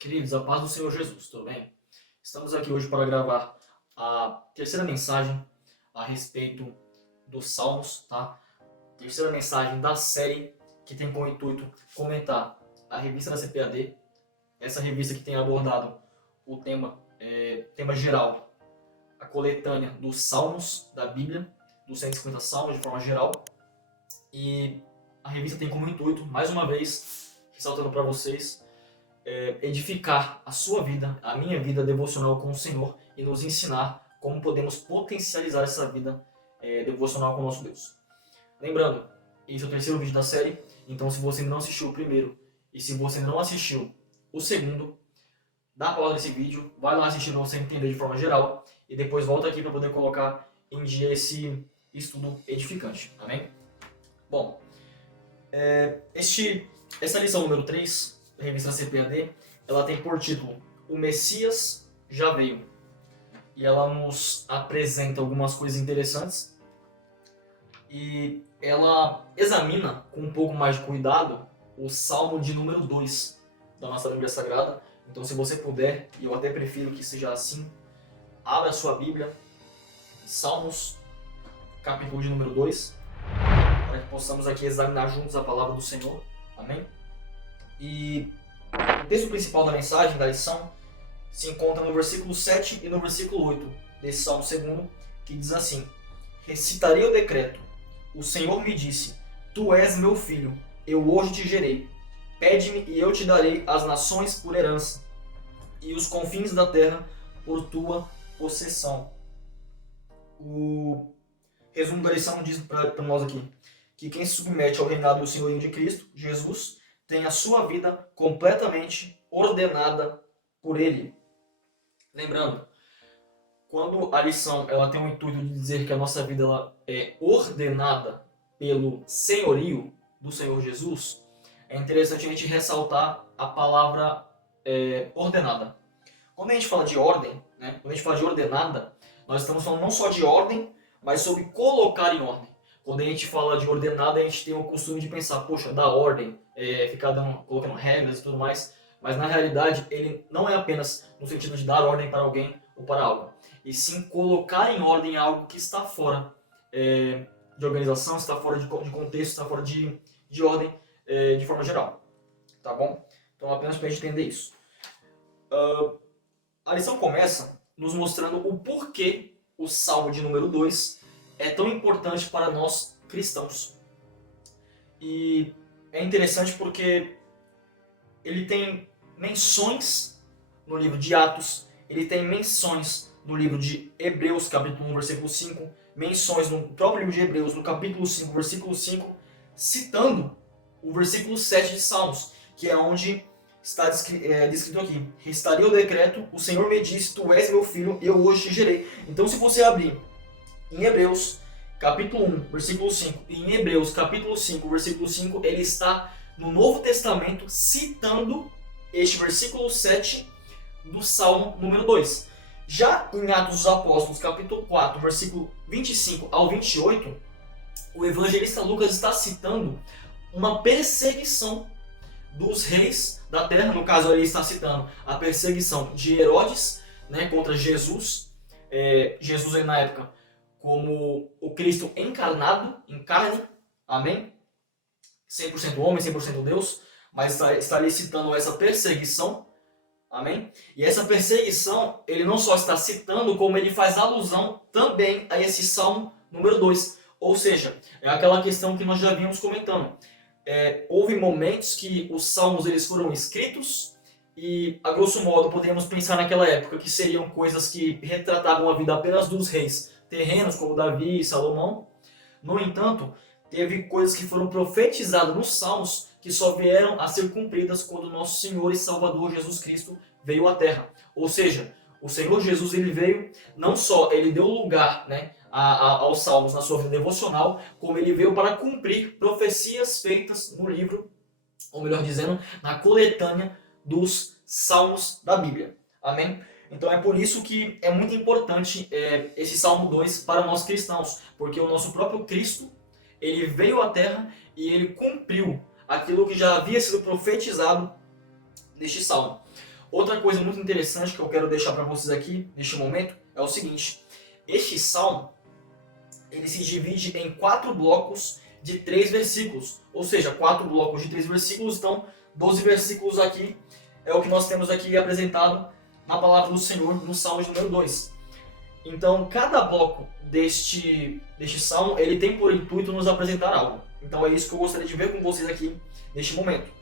Queridos, a paz do Senhor Jesus, tudo bem? Estamos aqui hoje para gravar a terceira mensagem a respeito dos Salmos, tá? Terceira mensagem da série que tem como intuito comentar a revista da CPAD, essa revista que tem abordado o tema geral, a coletânea dos Salmos da Bíblia, dos 150 Salmos de forma geral, e a revista tem como intuito, mais uma vez, ressaltando para vocês, edificar a sua vida, a minha vida devocional com o Senhor e nos ensinar como podemos potencializar essa vida devocional com o nosso Deus. Lembrando, esse é o terceiro vídeo da série, então se você ainda não assistiu o primeiro e se você ainda não assistiu o segundo, dá pausa nesse vídeo, vai lá assistir para você entender de forma geral e depois volta aqui para poder colocar em dia esse estudo edificante, amém? Bom, essa lição número 3 da revista CPAD, ela tem por título O Messias já veio. E ela nos apresenta algumas coisas interessantes e ela examina com um pouco mais de cuidado o Salmo de número 2 da nossa Bíblia Sagrada. Então, se você puder, e eu até prefiro que seja assim, abra a sua Bíblia, Salmos, capítulo de número 2, para que possamos aqui examinar juntos a palavra do Senhor. Amém? E o texto principal da mensagem, da lição, se encontra no versículo 7 e no versículo 8 desse Salmo 2, que diz assim: Recitarei o decreto. O Senhor me disse: Tu és meu filho, eu hoje te gerei. Pede-me e eu te darei as nações por herança e os confins da terra por tua possessão. O resumo da lição diz para nós aqui que quem se submete ao reinado do Senhorio de Cristo, Jesus, tem a sua vida completamente ordenada por Ele. Lembrando, quando a lição ela tem o intuito de dizer que a nossa vida ela é ordenada pelo senhorio do Senhor Jesus, é interessante a gente ressaltar a palavra ordenada. Quando a gente fala de ordem, né, quando a gente fala de ordenada, nós estamos falando não só de ordem, mas sobre colocar em ordem. Quando a gente fala de ordenada, a gente tem o costume de pensar, poxa, dar ordem, ficar colocando regras e tudo mais, mas na realidade ele não é apenas no sentido de dar ordem para alguém ou para algo, e sim colocar em ordem algo que está fora de organização, está fora de contexto, está fora de ordem de forma geral, tá bom? Então apenas para a gente entender isso. A lição começa nos mostrando o porquê o Salmo de número 2 é tão importante para nós cristãos. E é interessante porque ele tem menções no livro de Atos, ele tem menções no livro de Hebreus, capítulo 1, versículo 5, menções no próprio livro de Hebreus, no capítulo 5, versículo 5, citando o versículo 7 de Salmos, que é onde está descrito aqui: Recitarei o decreto, o Senhor me disse, tu és meu filho, eu hoje te gerei. Então, se você abrir em Hebreus, capítulo 1, versículo 5, e em Hebreus, capítulo 5, versículo 5, ele está no Novo Testamento citando este versículo 7 do Salmo número 2. Já em Atos dos Apóstolos, capítulo 4, versículo 25 ao 28, o evangelista Lucas está citando uma perseguição dos reis da terra. No caso, ele está citando a perseguição de Herodes, né, contra Jesus. Jesus aí, na época, como o Cristo encarnado, em carne, amém? 100% homem, 100% Deus, mas está ali citando essa perseguição, amém? E essa perseguição, ele não só está citando, como ele faz alusão também a esse Salmo número 2. Ou seja, é aquela questão que nós já vínhamos comentando. Houve momentos que os salmos eles foram escritos e, a grosso modo, podemos pensar naquela época que seriam coisas que retratavam a vida apenas dos reis terrenos, como Davi e Salomão. No entanto, teve coisas que foram profetizadas nos salmos que só vieram a ser cumpridas quando nosso Senhor e Salvador Jesus Cristo veio à Terra. Ou seja, o Senhor Jesus ele veio, não só ele deu lugar, né, aos salmos na sua vida devocional, como ele veio para cumprir profecias feitas no livro, ou melhor dizendo, na coletânea dos salmos da Bíblia. Amém? Então é por isso que é muito importante esse Salmo 2 para nós cristãos, porque o nosso próprio Cristo, ele veio à Terra e ele cumpriu aquilo que já havia sido profetizado neste Salmo. Outra coisa muito interessante que eu quero deixar para vocês aqui, neste momento, é o seguinte. Este salmo, ele se divide em 4 blocos de 3 versículos. Ou seja, 4 blocos de 3 versículos, então 12 versículos aqui é o que nós temos aqui apresentado na palavra do Senhor no salmo de número 2. Então, cada bloco deste salmo, ele tem por intuito nos apresentar algo. Então é isso que eu gostaria de ver com vocês aqui neste momento.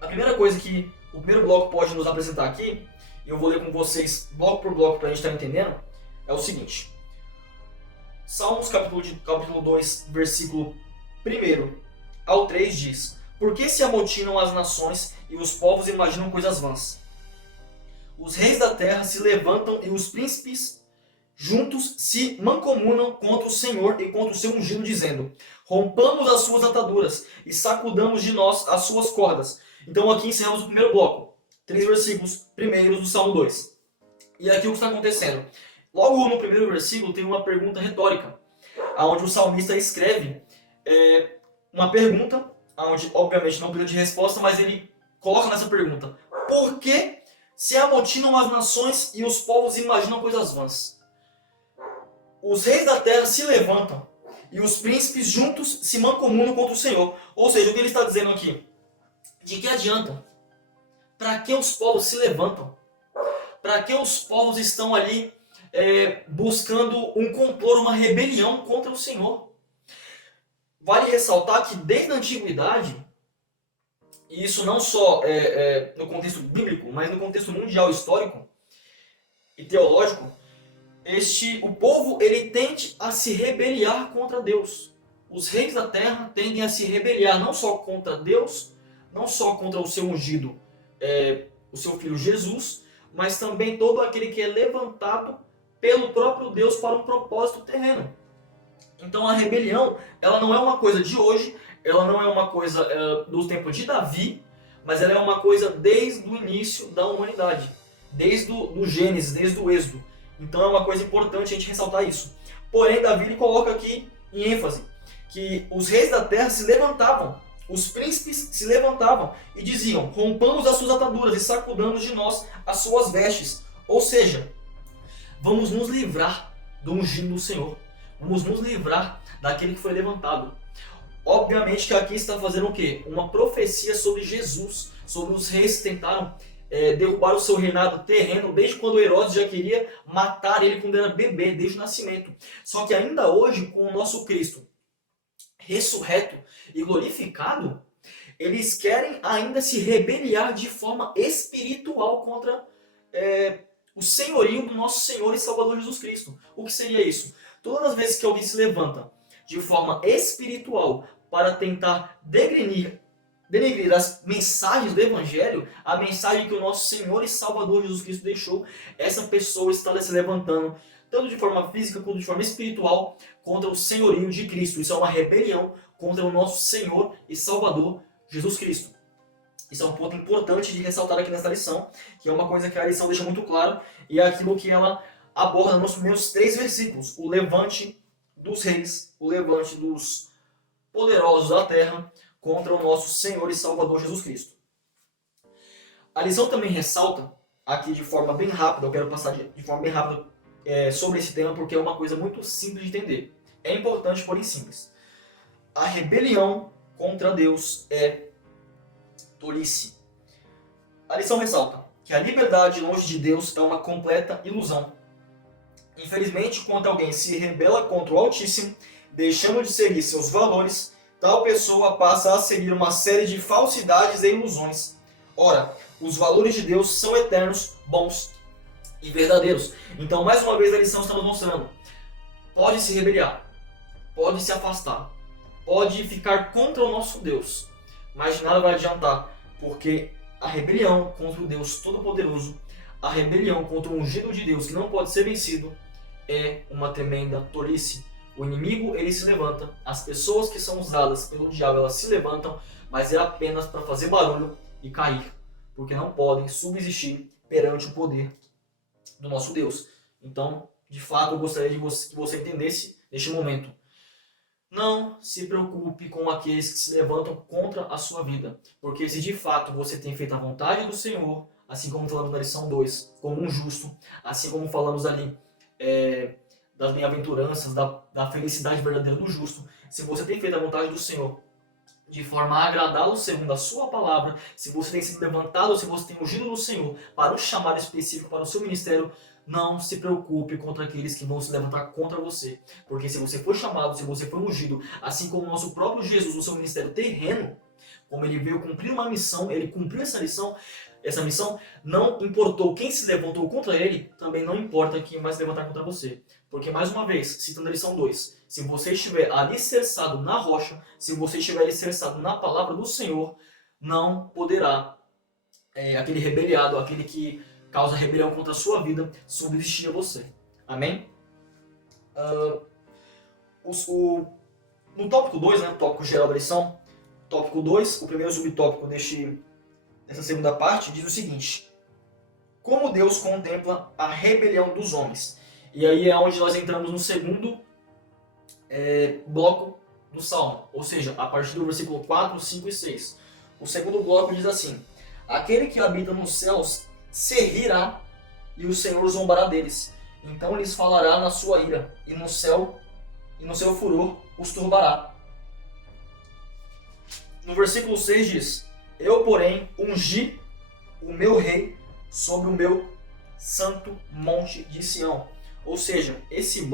A primeira coisa que o primeiro bloco pode nos apresentar aqui, e eu vou ler com vocês bloco por bloco para a gente estar entendendo, é o seguinte. Salmos capítulo 2, versículo 1 ao 3 diz: Por que se amotinam as nações e os povos imaginam coisas vãs? Os reis da terra se levantam e os príncipes juntos se mancomunam contra o Senhor e contra o seu ungido, dizendo: Rompamos as suas ataduras e sacudamos de nós as suas cordas. Então aqui encerramos o primeiro bloco, 3 versículos primeiros do Salmo 2. E aqui o que está acontecendo? Logo no primeiro versículo tem uma pergunta retórica, onde o salmista escreve uma pergunta, onde obviamente não precisa de resposta, mas ele coloca nessa pergunta: Por que se amotinam as nações e os povos imaginam coisas vãs? Os reis da terra se levantam e os príncipes juntos se mancomunam contra o Senhor. Ou seja, o que ele está dizendo aqui? De que adianta? Para que os povos se levantam? Para que os povos estão ali buscando um complô, uma rebelião contra o Senhor? Vale ressaltar que desde a antiguidade, e isso não só no contexto bíblico, mas no contexto mundial histórico e teológico, o povo ele tende a se rebeliar contra Deus. Os reis da terra tendem a se rebeliar não só contra Deus, não só contra o seu ungido, o seu filho Jesus, mas também todo aquele que é levantado pelo próprio Deus para um propósito terreno. Então a rebelião, ela não é uma coisa de hoje, ela não é uma coisa do tempo de Davi, mas ela é uma coisa desde o início da humanidade, desde o Gênesis, desde o Êxodo. Então é uma coisa importante a gente ressaltar isso. Porém, Davi ele coloca aqui em ênfase que os reis da terra se levantavam, os príncipes se levantavam e diziam: rompamos as suas ataduras e sacudamos de nós as suas vestes. Ou seja, vamos nos livrar do ungido do Senhor. Vamos nos livrar daquele que foi levantado. Obviamente que aqui está fazendo o quê? Uma profecia sobre Jesus, sobre os reis que tentaram derrubar o seu reinado terreno, desde quando Herodes já queria matar ele quando era bebê, desde o nascimento. Só que ainda hoje, com o nosso Cristo ressurreto e glorificado, eles querem ainda se rebeliar de forma espiritual contra o senhorio do nosso Senhor e Salvador Jesus Cristo. O que seria isso? Todas as vezes que alguém se levanta de forma espiritual para tentar denegrir as mensagens do Evangelho, a mensagem que o nosso Senhor e Salvador Jesus Cristo deixou, essa pessoa está se levantando, tanto de forma física quanto de forma espiritual, contra o senhorio de Cristo. Isso é uma rebelião contra o nosso Senhor e Salvador Jesus Cristo. Isso é um ponto importante de ressaltar aqui nessa lição, que é uma coisa que a lição deixa muito claro, e é aquilo que ela aborda nos primeiros 3 versículos: o levante dos reis, o levante dos poderosos da terra contra o nosso Senhor e Salvador Jesus Cristo. A lição também ressalta, aqui de forma bem rápida, eu quero passar de forma bem rápida sobre esse tema, porque é uma coisa muito simples de entender. É importante, porém simples. A rebelião contra Deus é tolice. A lição ressalta que a liberdade longe de Deus é uma completa ilusão. Infelizmente, quando alguém se rebela contra o Altíssimo, deixando de seguir seus valores, tal pessoa passa a seguir uma série de falsidades e ilusões. Ora, os valores de Deus são eternos, bons e verdadeiros. Então, mais uma vez, a lição está nos mostrando: pode se rebeliar, pode se afastar, pode ficar contra o nosso Deus, mas nada vai adiantar, porque a rebelião contra o Deus Todo-Poderoso, a rebelião contra o ungido de Deus que não pode ser vencido, é uma tremenda tolice. O inimigo ele se levanta, as pessoas que são usadas pelo diabo elas se levantam, mas é apenas para fazer barulho e cair, porque não podem subsistir perante o poder do nosso Deus. Então, de fato, eu gostaria que você entendesse neste momento: não se preocupe com aqueles que se levantam contra a sua vida, porque se de fato você tem feito a vontade do Senhor, assim como falamos na lição 2, como um justo, assim como falamos ali das bem-aventuranças, da felicidade verdadeira do justo. Se você tem feito a vontade do Senhor de forma a agradá-lo segundo a sua palavra, se você tem sido levantado, se você tem ungido do Senhor para um chamado específico para o seu ministério, não se preocupe contra aqueles que vão se levantar contra você. Porque se você foi chamado, se você foi ungido, assim como o nosso próprio Jesus no seu ministério terreno, como ele veio cumprir uma missão, ele cumpriu essa missão, não importou quem se levantou contra ele, também não importa quem vai se levantar contra você. Porque, mais uma vez, citando a lição 2, se você estiver alicerçado na rocha, se você estiver alicerçado na palavra do Senhor, não poderá aquele rebeliado, aquele que causa rebelião contra a sua vida, subsistir a você. Amém? No tópico 2, né, tópico geral da lição, tópico 2, o primeiro subtópico dessa segunda parte, diz o seguinte: como Deus contempla a rebelião dos homens. E aí é onde nós entramos no segundo bloco do Salmo, ou seja, a partir do versículo 4, 5 e 6. O segundo bloco diz assim: aquele que habita nos céus se rirá, e o Senhor zombará deles. Então lhes falará na sua ira, e no seu furor os turbará. No versículo 6 diz: eu, porém, ungi o meu rei sobre o meu santo monte de Sião. Ou seja, esse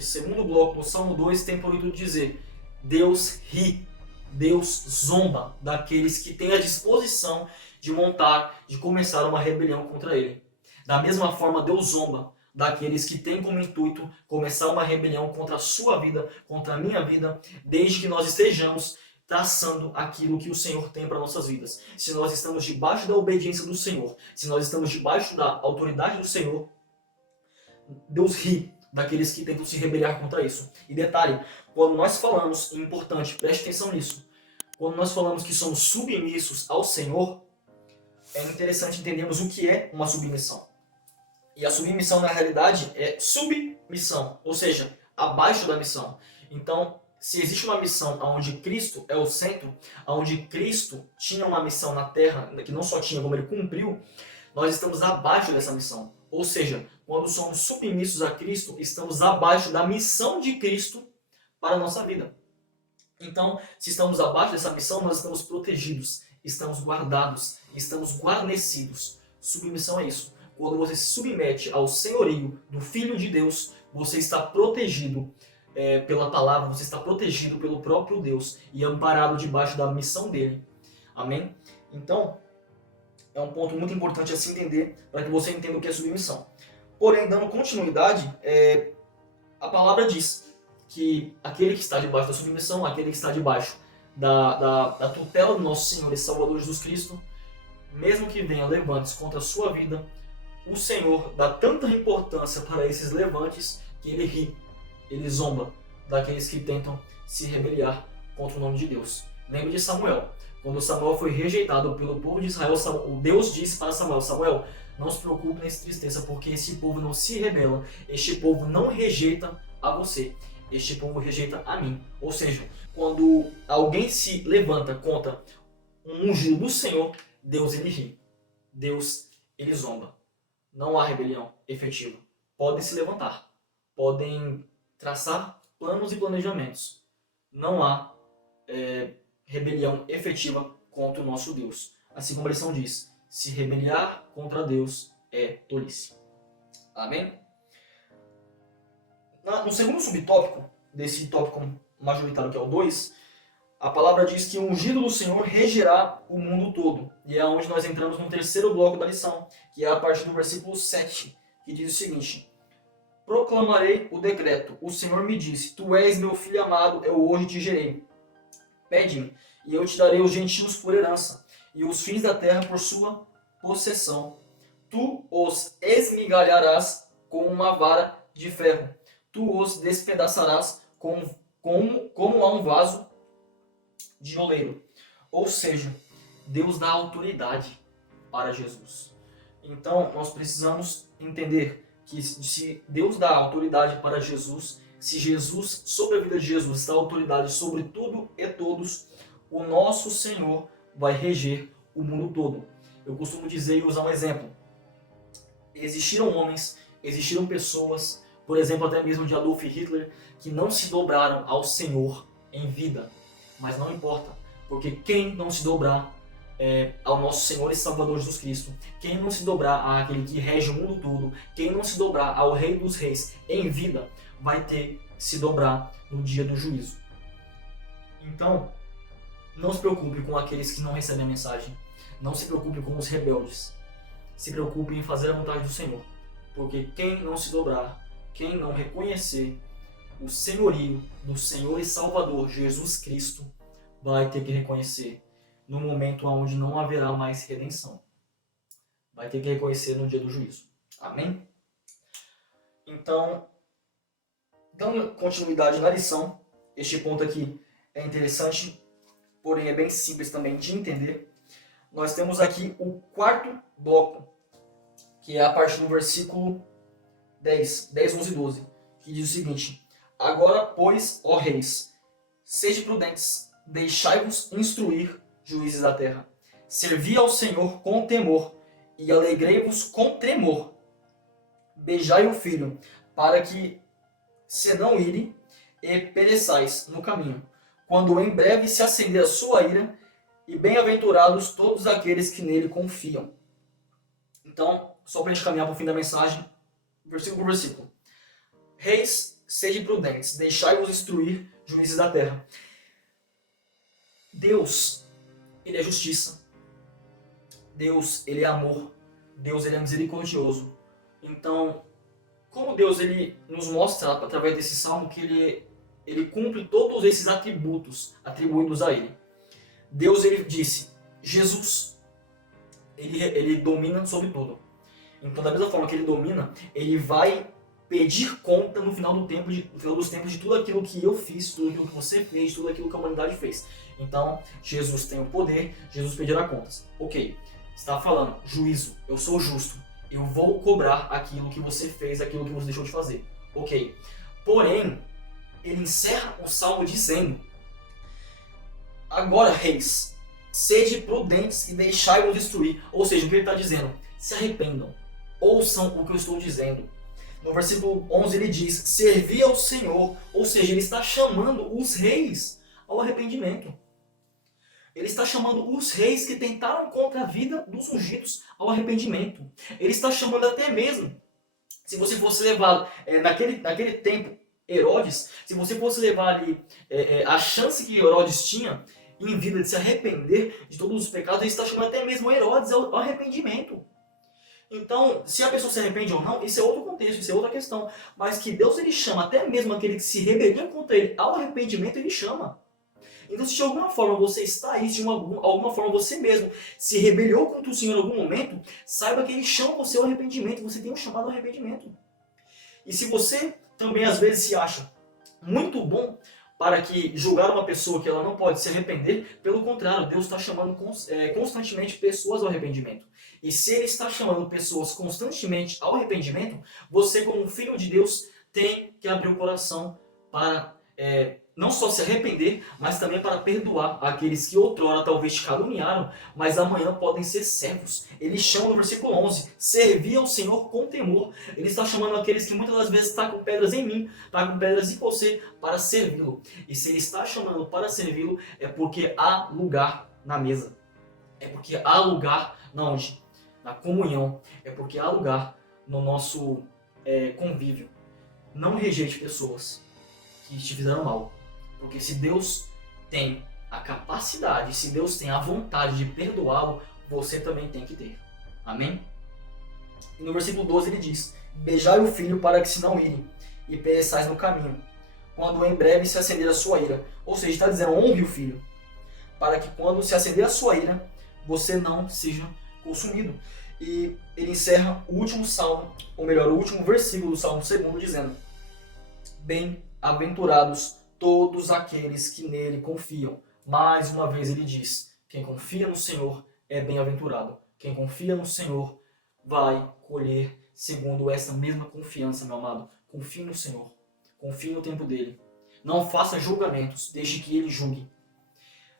segundo bloco no Salmo 2 tem por intuito dizer: Deus ri, Deus zomba daqueles que têm a disposição de começar uma rebelião contra ele. Da mesma forma, Deus zomba daqueles que têm como intuito começar uma rebelião contra a sua vida, contra a minha vida, desde que nós estejamos traçando aquilo que o Senhor tem para nossas vidas. Se nós estamos debaixo da obediência do Senhor, se nós estamos debaixo da autoridade do Senhor, Deus ri daqueles que tentam se rebeliar contra isso. E detalhe, quando nós falamos, é importante, preste atenção nisso, quando nós falamos que somos submissos ao Senhor, é interessante entendermos o que é uma submissão. E a submissão, na realidade, é submissão, ou seja, abaixo da missão. Então, se existe uma missão onde Cristo é o centro, onde Cristo tinha uma missão na Terra, que não só tinha, como ele cumpriu, nós estamos abaixo dessa missão. Ou seja, quando somos submissos a Cristo, estamos abaixo da missão de Cristo para a nossa vida. Então, se estamos abaixo dessa missão, nós estamos protegidos, estamos guardados, estamos guarnecidos. Submissão é isso. Quando você se submete ao senhorio do Filho de Deus, você está protegido pela palavra, você está protegido pelo próprio Deus e amparado debaixo da missão dele. Amém? Então, é um ponto muito importante a se entender para que você entenda o que é submissão. Porém, dando continuidade, a palavra diz que aquele que está debaixo da submissão, aquele que está debaixo da tutela do nosso Senhor e Salvador Jesus Cristo, mesmo que venha levantes contra a sua vida, o Senhor dá tanta importância para esses levantes que ele ri, ele zomba daqueles que tentam se rebeliar contra o nome de Deus. Lembre de Samuel. Quando Samuel foi rejeitado pelo povo de Israel, o Deus disse para Samuel: Samuel, não se preocupe nem se tristeça, porque esse povo não se rebela, este povo não rejeita a você, este povo rejeita a mim. Ou seja, quando alguém se levanta contra um ungido do Senhor, Deus ele ri, Deus ele zomba. Não há rebelião efetiva. Podem se levantar, podem traçar planos e planejamentos. Não há rebelião efetiva contra o nosso Deus. Assim como a lição diz, se rebeliar contra Deus é tolice. Amém? No segundo subtópico, desse tópico majoritário que é o 2, a palavra diz que o ungido do Senhor regerá o mundo todo. E é onde nós entramos no terceiro bloco da lição, que é a partir do versículo 7, que diz o seguinte: proclamarei o decreto. O Senhor me disse: tu és meu filho amado, eu hoje te gerei. Pede-me, e eu te darei os gentios por herança, e os fins da terra por sua possessão. Tu os esmigalharás com uma vara de ferro. Tu os despedaçarás como a um vaso de oleiro. Ou seja, Deus dá autoridade para Jesus. Então, nós precisamos entender que se Deus dá autoridade para Jesus, se Jesus, sobre a vida de Jesus, dá autoridade sobre tudo e todos, o nosso Senhor vai reger o mundo todo. Eu costumo dizer e usar um exemplo. Existiram homens, existiram pessoas, por exemplo, até mesmo de Adolf Hitler, que não se dobraram ao Senhor em vida. Mas não importa, porque quem não se dobrar ao nosso Senhor e Salvador Jesus Cristo, quem não se dobrar àquele que rege o mundo todo, quem não se dobrar ao Rei dos Reis em vida, vai ter que se dobrar no dia do juízo. Então, não se preocupe com aqueles que não recebem a mensagem. Não se preocupe com os rebeldes. Se preocupe em fazer a vontade do Senhor. Porque quem não se dobrar, quem não reconhecer o senhorio do Senhor e Salvador Jesus Cristo, vai ter que reconhecer no momento onde não haverá mais redenção. Vai ter que reconhecer no dia do juízo. Amém? Então, dando continuidade na lição, este ponto aqui é interessante, porém é bem simples também de entender. Nós temos aqui o quarto bloco, que é a partir do versículo 10, 11 e 12, que diz o seguinte: Agora, pois, ó reis, sede prudentes, deixai-vos instruir, juízes da terra. Servi ao Senhor com temor, e alegrei-vos com tremor. Beijai o filho, para que se não ire, e pereçais no caminho, quando em breve se acender a sua ira, e bem-aventurados todos aqueles que nele confiam. Então, só para a gente caminhar para o fim da mensagem, versículo por versículo. Reis, sede prudentes, deixai-vos instruir, juízes da terra. Deus, ele é justiça. Deus, ele é amor. Deus, ele é misericordioso. Então, como Deus ele nos mostra através desse salmo que ele cumpre todos esses atributos atribuídos a ele. Deus ele disse, Jesus, ele domina sobre tudo. Então, da mesma forma que ele domina, ele vai pedir conta no final dos tempos de tudo aquilo que eu fiz, tudo aquilo que você fez, tudo aquilo que a humanidade fez. Então, Jesus tem o poder, Jesus pedirá contas. Ok, está falando, juízo, eu sou justo, eu vou cobrar aquilo que você fez, aquilo que você deixou de fazer. Ok, porém, ele encerra o salmo dizendo: Agora, reis, sede prudentes e deixai-vos instruir. Ou seja, o que ele está dizendo? Se arrependam, ouçam o que eu estou dizendo. No versículo 11 ele diz, servi ao Senhor, ou seja, ele está chamando os reis ao arrependimento. Ele está chamando os reis que tentaram contra a vida dos ungidos ao arrependimento. Ele está chamando até mesmo, se você fosse levar, naquele tempo, Herodes, se você fosse levar ali a chance que Herodes tinha em vida de se arrepender de todos os pecados, ele está chamando até mesmo Herodes ao arrependimento. Então, se a pessoa se arrepende ou não, isso é outro contexto, isso é outra questão. Mas que Deus ele chama até mesmo aquele que se rebelia contra ele ao arrependimento, ele chama. Então, se de alguma forma você está aí, se de alguma forma você mesmo se rebeliou contra o Senhor em algum momento, saiba que ele chama você ao arrependimento, você tem um chamado ao arrependimento. E se você também às vezes se acha muito bom para que julgar uma pessoa que ela não pode se arrepender, pelo contrário, Deus está chamando constantemente pessoas ao arrependimento. E se Ele está chamando pessoas constantemente ao arrependimento, você como filho de Deus tem que abrir o coração para não só se arrepender, mas também para perdoar aqueles que outrora talvez te caluniaram, mas amanhã podem ser servos. Ele chama no versículo 11, servir ao Senhor com temor. Ele está chamando aqueles que muitas das vezes estão com pedras em mim, estão com pedras em você, para servi-lo. E se ele está chamando para servi-lo, é porque há lugar na mesa. É porque há lugar na comunhão. É porque há lugar no nosso convívio. Não rejeite pessoas que te fizeram mal. Porque se Deus tem a capacidade, se Deus tem a vontade de perdoá-lo, você também tem que ter. Amém? E no versículo 12 ele diz, beijai o filho para que se não ire, e pereçais no caminho, quando em breve se acender a sua ira. Ou seja, está dizendo, honre o filho, para que quando se acender a sua ira, você não seja consumido. E ele encerra o último salmo, ou melhor, o último versículo do salmo 2, dizendo, bem-aventurados todos aqueles que nele confiam. Mais uma vez ele diz, quem confia no Senhor é bem-aventurado. Quem confia no Senhor vai colher segundo essa mesma confiança, meu amado. Confie no Senhor. Confie no tempo dele. Não faça julgamentos, deixe que ele julgue.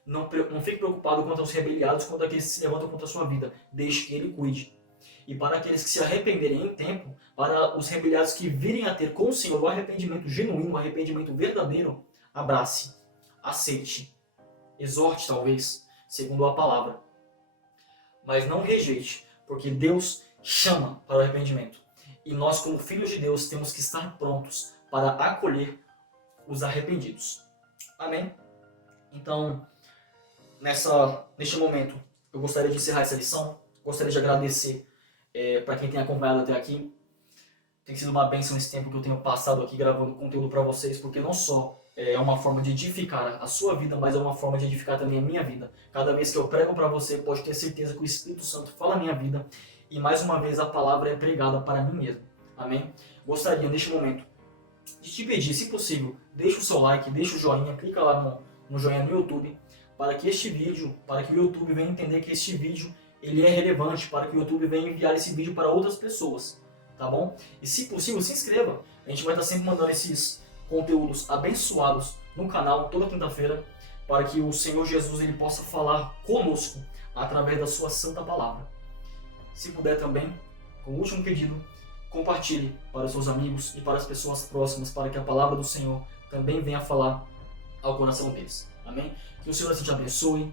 Não fique preocupado quanto aos rebeliados, quanto àqueles que se levantam contra a sua vida. Deixe que ele cuide. E para aqueles que se arrependerem em tempo, para os rebeliados que virem a ter com o Senhor o arrependimento genuíno, o arrependimento verdadeiro, abrace, aceite, exorte talvez, segundo a palavra. Mas não rejeite, porque Deus chama para o arrependimento. E nós, como filhos de Deus, temos que estar prontos para acolher os arrependidos. Amém? Então, neste momento, eu gostaria de encerrar essa lição. Gostaria de agradecer para quem tem acompanhado até aqui. Tem sido uma bênção esse tempo que eu tenho passado aqui gravando conteúdo para vocês, porque não só é uma forma de edificar a sua vida, mas é uma forma de edificar também a minha vida. Cada vez que eu prego para você, pode ter certeza que o Espírito Santo fala a minha vida e mais uma vez a palavra é pregada para mim mesmo. Amém? Gostaria neste momento de te pedir, se possível, deixa o seu like, deixa o joinha, clica lá no joinha no YouTube, para que o YouTube venha entender que este vídeo ele é relevante, para que o YouTube venha enviar esse vídeo para outras pessoas, tá bom? E se possível, se inscreva. A gente vai estar sempre mandando esses conteúdos abençoados no canal toda quinta-feira, para que o Senhor Jesus ele possa falar conosco através da sua santa palavra. Se puder também, com o último pedido, compartilhe para os seus amigos e para as pessoas próximas, para que a palavra do Senhor também venha falar ao coração deles. Amém? Que o Senhor assim te abençoe,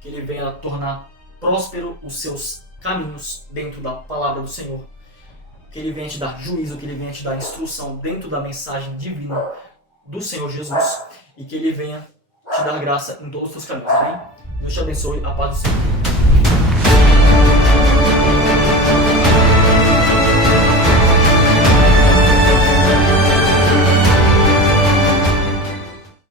que Ele venha tornar próspero os seus caminhos dentro da palavra do Senhor, que Ele venha te dar juízo, que Ele venha te dar instrução dentro da mensagem divina do Senhor Jesus e que Ele venha te dar graça em todos os seus caminhos. Amém? Deus te abençoe, a paz do Senhor.